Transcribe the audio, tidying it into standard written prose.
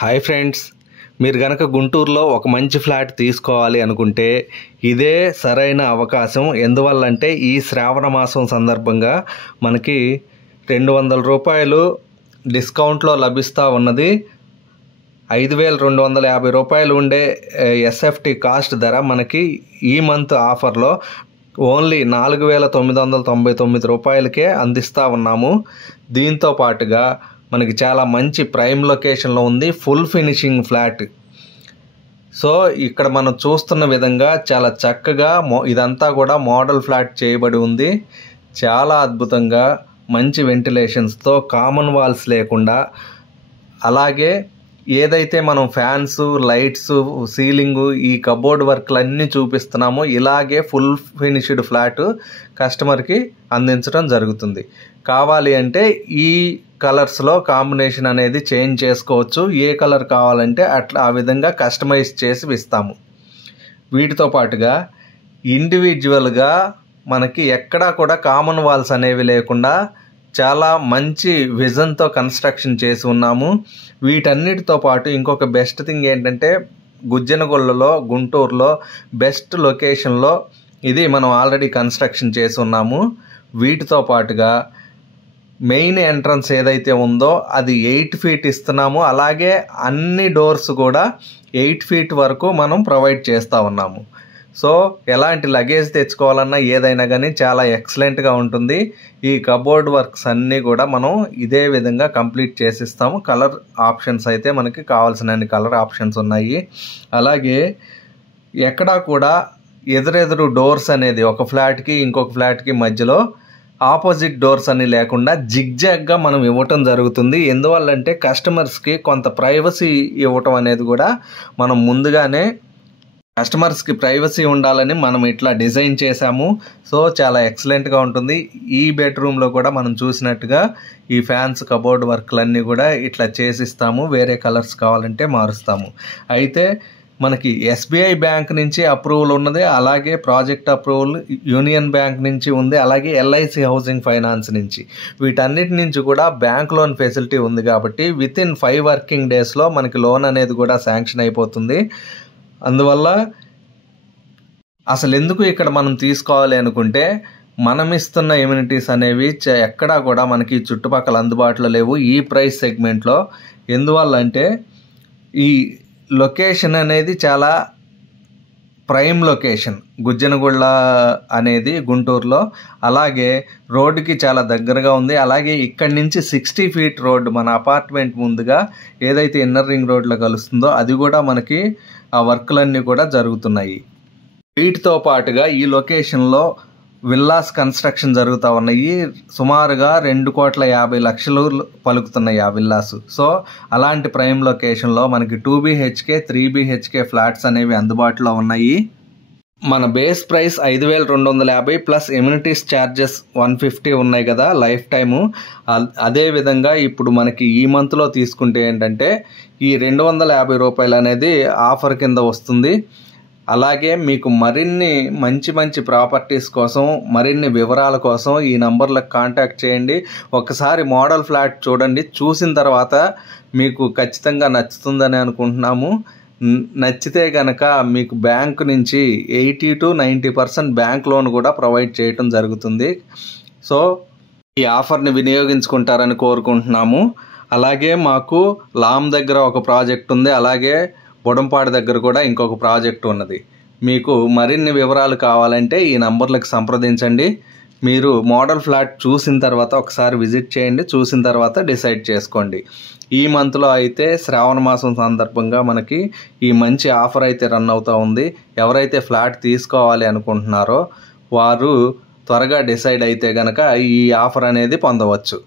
Hi friends, మీరు గనక గుంటూరులో ఒక మంచి ఫ్లాట్ తీసుకోవాలి అనుకుంటే ఇదే సరైన అవకాశం. ఎందువల్లంటే ఈ శ్రావణ మాసం సందర్భంగా మనకి 200 రూపాయలు డిస్కౌంట్లో లభిస్తూ ఉన్నది. 5,250 రూపాయలు ఉండే ఎస్ఎఫ్టీ కాస్ట్ ధర మనకి ఈ మంత్ ఆఫర్లో ఓన్లీ 4,999 రూపాయలకే అందిస్తూ ఉన్నాము. దీంతో పాటుగా మనకి చాలా మంచి ప్రైమ్ లొకేషన్లో ఉంది, ఫుల్ ఫినిషింగ్ ఫ్లాట్. సో ఇక్కడ మనం చూస్తున్న విధంగా చాలా చక్కగా ఇదంతా కూడా మోడల్ ఫ్లాట్ చేయబడి ఉంది. చాలా అద్భుతంగా మంచి వెంటిలేషన్స్తో, కామన్ వాల్స్ లేకుండా, అలాగే ఏదైతే మనం ఫ్యాన్స్, లైట్స్, సీలింగు, ఈ కబోర్డ్ వర్క్లన్నీ చూపిస్తున్నామో ఇలాగే ఫుల్ ఫినిష్డ్ ఫ్లాట్ కస్టమర్కి అందించడం జరుగుతుంది. కావాలి అంటే ఈ కలర్స్లో కాంబినేషన్ అనేది చేంజ్ చేసుకోవచ్చు. ఏ కలర్ కావాలంటే అట్లా ఆ విధంగా కస్టమైజ్ చేసి ఇస్తాము. వీటితో పాటుగా ఇండివిజువల్గా మనకి ఎక్కడా కూడా కామన్ వాల్స్ అనేవి లేకుండా చాలా మంచి విజన్తో కన్స్ట్రక్షన్ చేసి ఉన్నాము. వీటన్నిటితో పాటు ఇంకొక బెస్ట్ థింగ్ ఏంటంటే గుజ్జనగొళ్ళలో, గుంటూరులో బెస్ట్ లొకేషన్లో ఇది మనం ఆల్రెడీ కన్స్ట్రక్షన్ చేసి ఉన్నాము. వీటితో పాటుగా మెయిన్ ఎంట్రన్స్ ఏదైతే ఉందో అది 8 ఫీట్ ఇస్తున్నాము. అలాగే అన్ని డోర్స్ కూడా 8 ఫీట్ వరకు మనం ప్రొవైడ్ చేస్తూ ఉన్నాము. సో ఎలాంటి లగేజ్ తెచ్చుకోవాలన్నా ఏదైనా కానీ చాలా ఎక్సలెంట్గా ఉంటుంది. ఈ కబోర్డ్ వర్క్స్ అన్నీ కూడా మనం ఇదే విధంగా కంప్లీట్ చేసిస్తాము. కలర్ ఆప్షన్స్ అయితే మనకి కావాల్సిన అన్ని కలర్ ఆప్షన్స్ ఉన్నాయి. అలాగే ఎక్కడా కూడా ఎదురెదురు డోర్స్ అనేది ఒక ఫ్లాట్కి ఇంకొక ఫ్లాట్కి మధ్యలో ఆపోజిట్ డోర్స్ అని లేకుండా జిగ్జాగ్గా మనం ఇవ్వటం జరుగుతుంది. ఎందువల్లంటే కస్టమర్స్కి కొంత ప్రైవసీ ఇవ్వటం అనేది కూడా మనం ముందుగానే కస్టమర్స్కి ప్రైవసీ ఉండాలని మనం ఇట్లా డిజైన్ చేసాము. సో చాలా ఎక్సలెంట్గా ఉంటుంది. ఈ బెడ్రూమ్లో కూడా మనం చూసినట్టుగా ఈ ఫ్యాన్స్, కబోర్డ్ వర్క్లన్నీ కూడా ఇట్లా చేసిస్తాము. వేరే కలర్స్ కావాలంటే మారుస్తాము. అయితే మనకి ఎస్బీఐ బ్యాంక్ నుంచి అప్రూవల్ ఉన్నది, అలాగే ప్రాజెక్ట్ అప్రూవల్ యూనియన్ బ్యాంక్ నుంచి ఉంది, అలాగే ఎల్ఐసి హౌసింగ్ ఫైనాన్స్ నుంచి, వీటన్నిటి నుంచి కూడా బ్యాంక్ లోన్ ఫెసిలిటీ ఉంది. కాబట్టి వితిన్ 5 వర్కింగ్ డేస్లో మనకి లోన్ అనేది కూడా శాంక్షన్ అయిపోతుంది. అందువల్ల అసలు ఎందుకు ఇక్కడ మనం తీసుకోవాలి అనుకుంటే మనం ఇస్తున్న ఎమ్యూనిటీస్ అనేవి ఎక్కడా కూడా మనకి చుట్టుపక్కల అందుబాటులో లేవు ఈ ప్రైస్ సెగ్మెంట్లో. ఎందువల్ల అంటే ఈ లొకేషన్ అనేది చాలా ప్రైమ్ లొకేషన్, గుజ్జనగొళ్ళ అనేది గుంటూరులో, అలాగే రోడ్డుకి చాలా దగ్గరగా ఉంది. అలాగే ఇక్కడి నుంచి 60 ఫీట్ రోడ్డు మన అపార్ట్మెంట్ ముందుగా ఏదైతే ఇన్నర్ రింగ్ రోడ్లో కలుస్తుందో అది కూడా మనకి ఆ వర్క్లన్నీ కూడా జరుగుతున్నాయి. వీటితో పాటుగా ఈ లొకేషన్లో విల్లాస్ కన్స్ట్రక్షన్ జరుగుతూ ఉన్నాయి. సుమారుగా 2,50,00,000 పలుకుతున్నాయి ఆ విల్లాస్. సో అలాంటి ప్రైమ్ లొకేషన్లో మనకి 2 BHK 3 BHK ఫ్లాట్స్ అనేవి అందుబాటులో ఉన్నాయి. మన base price 5,250 plus amenities charges 150 ఉన్నాయి కదా లైఫ్ టైము. అదేవిధంగా ఇప్పుడు మనకి ఈ మంత్లో తీసుకుంటే ఏంటంటే ఈ 250 రూపాయలు అనేది ఆఫర్ కింద వస్తుంది. అలాగే మీకు మరిన్ని మంచి ప్రాపర్టీస్ కోసం, మరిన్ని వివరాల కోసం ఈ నంబర్లకు కాంటాక్ట్ చేయండి. ఒకసారి మోడల్ ఫ్లాట్ చూడండి, చూసిన తర్వాత మీకు ఖచ్చితంగా నచ్చుతుందని అనుకుంటున్నాము. నచ్చితే కనుక మీకు బ్యాంకు నుంచి 80 to 90% బ్యాంక్ లోన్ కూడా ప్రొవైడ్ చేయటం జరుగుతుంది. సో ఈ ఆఫర్ని వినియోగించుకుంటారని కోరుకుంటున్నాము. అలాగే మాకు లామ్ దగ్గర ఒక ప్రాజెక్ట్ ఉంది, అలాగే బొడంపాడు దగ్గర కూడా ఇంకొక ప్రాజెక్ట్ ఉన్నది. మీకు మరిన్ని వివరాలు కావాలంటే ఈ నంబర్లకు సంప్రదించండి. మీరు మోడల్ ఫ్లాట్ చూసిన తర్వాత ఒకసారి విజిట్ చేయండి, చూసిన తర్వాత డిసైడ్ చేసుకోండి. ఈ మంత్లో అయితే శ్రావణ మాసం సందర్భంగా మనకి ఈ మంచి ఆఫర్ అయితే రన్ అవుతూ ఉంది. ఎవరైతే ఫ్లాట్ తీసుకోవాలి అనుకుంటున్నారో వారు త్వరగా డిసైడ్ అయితే కనుక ఈ ఆఫర్ అనేది పొందవచ్చు.